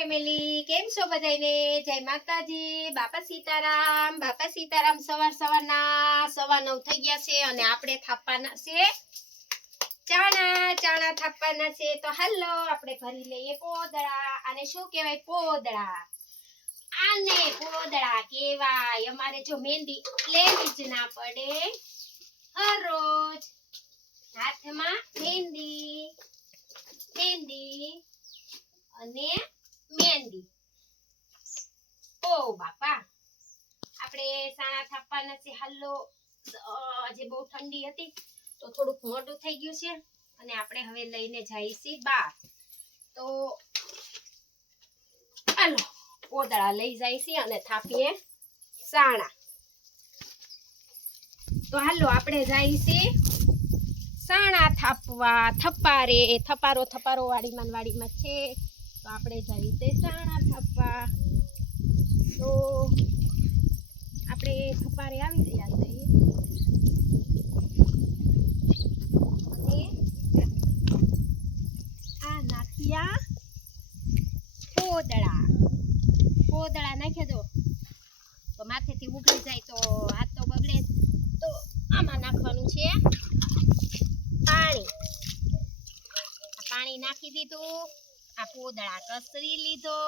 Family કેમ છો બધાને? જય માતાજી, બાપા સીતારામ. સવાર સવારના 9:15 થઈ ગયા છે અને આપણે થાપવાના છે ચાણા થાપવાના છે. તો હાલો આપણે ભરી લઈએ પોદળા. આને શું કહેવાય? પોદળા. આને પોદળા કહેવાય. અમારે જો મહેંદી લેવી જ ના પડે હરોજ. હાથમાં મહેંદી અને મહેંદી. ઓ બાપા, આપણે સાણા થાપવાના છે. હાલો, આજે બહુ ઠંડી હતી તો થોડુંક મોડું થઈ ગયું છે અને આપણે હવે લઈને જઈએ છીએ બહાર. તો હાલો પોદળા લઈ જાય છે અને થાપીએ સાણા. તો હાલો આપણે જઈએ છીએ સાણા થાપવા. થપારો વાડીમાં છે. તો આપણે જઈએ છીએ સાણા થાપવા. તો આપણે થપારે આવી રહ્યા છીએ અને આ નાખ્યા પોદળા નાખ્યા. જો તો માથેથી ઉગડી જાય તો હાથ તો બગડે. તો આમાં નાખવાનું છે પાણી નાખી દીધું. આ પોદળા કસરી લીધો.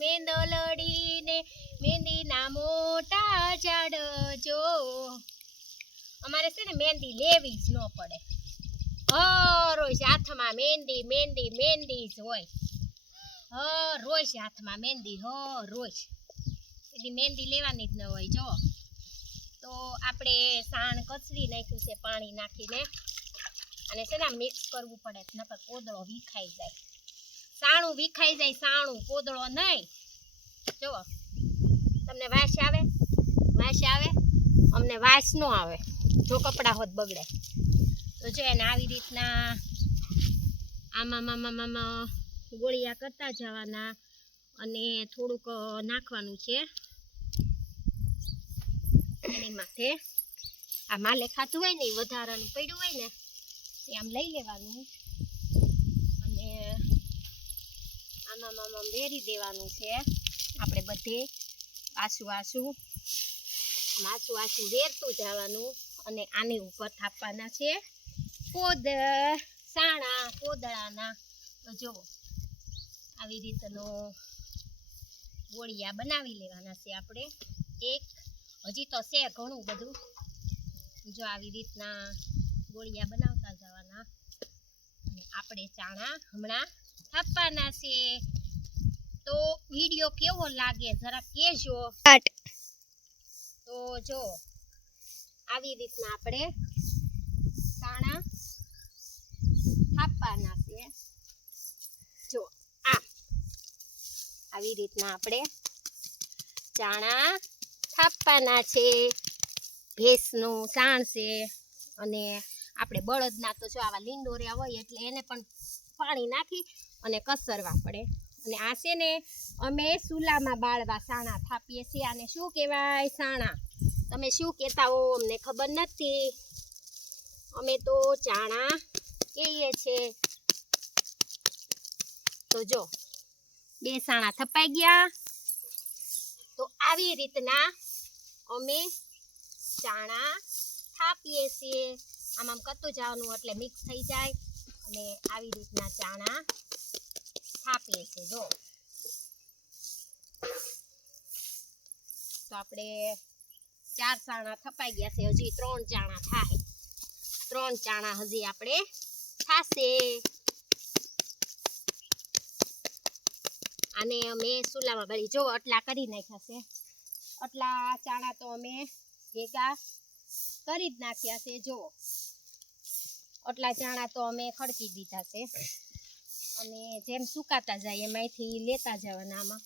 મેંદલડીને મહેંદીના મોટા ઝાડ જો. અમારે છે ને મહેંદી લેવી જ ન પડે. રોજ હાથમાં મહેંદી જ હોય. રોજ હાથમાં મહેંદી. રોજ એની મહેંદી લેવાની જ ન હોય. જો તો આપણે સાણ કચરી નાખ્યું છે પાણી નાખીને. અને છે ને મિક્સ કરવું પડે, નકર પોદળો વિખાઈ જાય. સાણું વિખાઈ જાય, સાણું, પોદળો નહીં. જો તમને વાસ આવે? અમને વાસ ન આવે જો કપડાં હોત બગડે. તો જો એને આવી રીતના આમાં ગોળિયા કરતા જવાના અને થોડુંક નાખવાનું છે એની માથે. આ માલે ખાતું હોય ને, વધારાનું પડ્યું હોય ને એ આમ લઈ લેવાનું અને આમાં વેરી દેવાનું છે. આપણે બધે આસું વેરતું જવાનું અને આની ઉપર થાપવાના છે સાણા પોદળાના. તો જો આવી રીતનો ગોળિયા બનાવી લેવાના છે આપણે. હજી તો છે ઘણું બધું. જો આવી રીતના ગોળિયા બનાવતા જવાના અને આપણે ચાણા હમણાં થાપવાના છે. તો વિડીયો કેવો લાગે જરા કહેજો. તો જો આવી રીતના આપણે ચાણા થાપવાના છે. જો આવી રીતના આપણે ચાણા થાપવાના છે. ભેંસનું સાણ છે અને આપણે બળદના તો જો આવા લીંડોર્યા હોય એટલે એને પણ પાણી નાખી અને કસરવા પડે. અને આ છે ને અમે ચૂલામાં બાળવા સાણા થાપીએ છીએ. આને શું કહેવાય? સાણા. તમે શું કહેતા હો અમને ખબર નથી. અમે તો ચાણા કહીએ છીએ. તો જો 2 સાણા થપાઈ ગયા. તો આવી રીતના અમે ચાણા થાપીએ છીએ. આમ કરતું જવાનું એટલે મિક્સ થઈ જાય અને આવી રીતના ચાણા થાપીએ છીએ. જો તો આપણે 4 ચાણા થપાઈ ગયા છે. હજી 3 ચાણા થાય. 3 ચાણા હજી આપણે થાશે. આને અમે ચૂલામાં બાળી. જો આટલા કરી નાખ્યા છે. આટલા ચાણા તો અમે ભેગા કરી જ નાખ્યા છે. જો આટલા ચાણા તો અમે ખડકી દીધા છે અને જેમ સુકાતા જાય એમાંથી લેતા જવાના.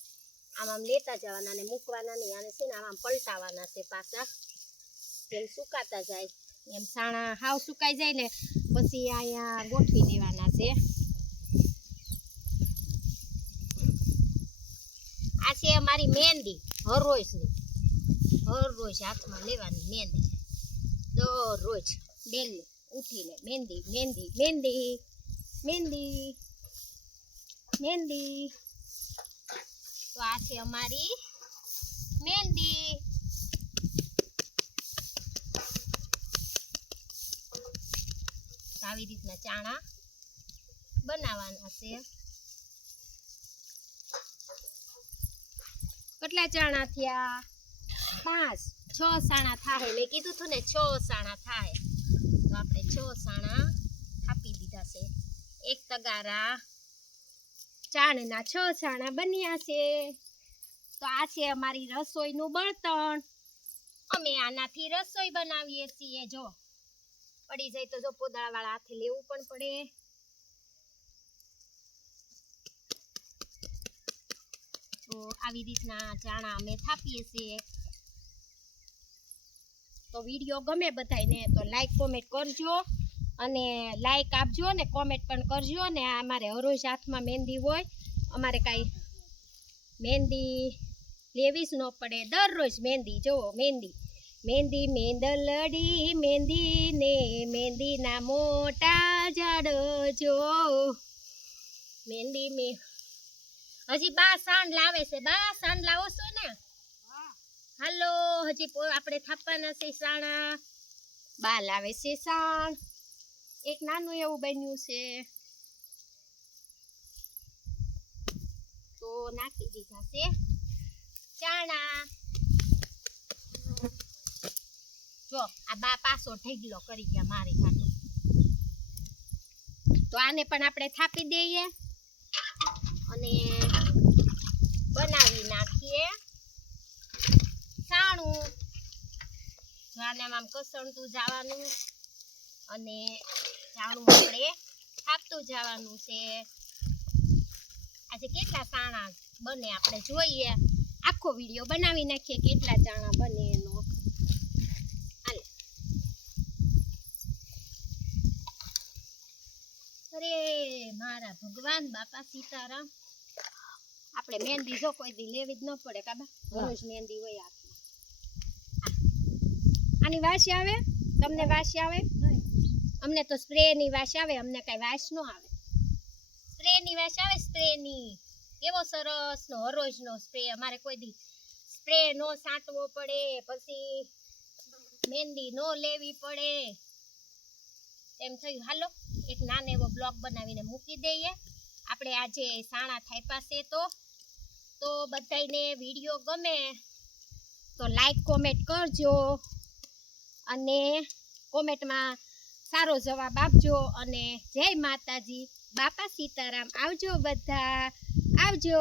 આમ લેતા જવાના અને મૂકવાના નહીં. આને છે ને આમ પલટાવાના છે પાછા. જેમ સુકાતા જાય એમ સાણા હાવ સુકાઈ જાય ને પછી અહીંયા ગોઠવી દેવાના છે. આ છે અમારી મહેંદી. હરરોજ હાથમાં લેવાની મહેંદી. દરરોજ ડેલી ઉઠીને મહેંદી. મહેંદી. તો આ છે અમારી મહેંદી. આવી રીતના ચાણા બનાવવાના છે. કેટલા ચાણા થયા? 5 6 સાણા થાય. મેં કીધું હતું ને 6 સાણા થાય. તો આપણે 6 સાણા થાપી દીધા છે. એક તગારા ચાણના 6 સાણા બન્યા છે. તો આ છે અમારી રસોઈનું બળતણ. અમે આનાથી રસોઈ બનાવીએ છીએ. જો પડી જાય તો જો પોદળાવાળા હાથે લેવું પણ પડે. તો આવી રીતના ચાણા અમે થાપીએ છીએ. તો વિડીયો ગમે બધાને તો લાઈક કોમેન્ટ કરજો અને લાઈક આપજો ને કોમેન્ટ પણ કરજો ને. આ અમારે હરોજ હાથમાં મહેંદી હોય. અમારે કાંઈ મહેંદી લેવી જ ન પડે. દરરોજ મહેંદી. જુઓ મહેંદી મહેંદી મેંદલડી મહેંદી ને મહેંદીના મોટા ઝાડ જો મહેંદી મે હજી 2 સાંડ લાવે છે. 2 સાંડ લાવો છો ને? હાલો હજી આપણે થાપવાના છે સાણા. 2 લાવે છે સાંડ. એક નાનું એવું બન્યું છે. તો નાખી દીધા છે ચાણા. જો આ 2 પાસો ઢગલો કરી ગયા મારી હાટું. તો આને પણ આપણે થાપી દઈએ અને બનાવી નાખીએ સાણું. જો આને આમ કસણતું જવાનું અને ચાણું આપણે થાપતું જવાનું છે. આજે કેટલા સાણા બને આપણે જોઈએ. આખો વિડીયો બનાવી નાખીએ કેટલા ચાણા બને એનો. અરે મારા ભગવાન બાપા સીતારામ. આપણે મહેંદી જો કોઈ દી લેવી જ ન પડે કાબા. રોજ મહેંદી હોય હાથમાં. આની વાસી આવે? તમને વાસી આવે? અમને તો સ્પ્રે ની વાસ આવે. અમને કઈ વાસ ન આવે. સ્પ્રે ની વાસ આવે. સ્પ્રે ની એવો સરસ નો હરોજ નો સ્પ્રે. અમારે કોઈ દી સ્પ્રે નો સાંટવો પડે. પછી મહેંદી નો લેવી પડે. એમ થયું હાલો એક નાનો એવો બ્લોગ બનાવીને મૂકી દઈએ. આપણે આજે સાણા થાપ્યા છે. તો બધાને વિડીયો ગમે તો લાઈક કોમેન્ટ કરજો અને કોમેન્ટમાં સારો જવાબ આપજો. અને જય માતાજી, બાપા સીતારામ. આવજો બધા, આવજો.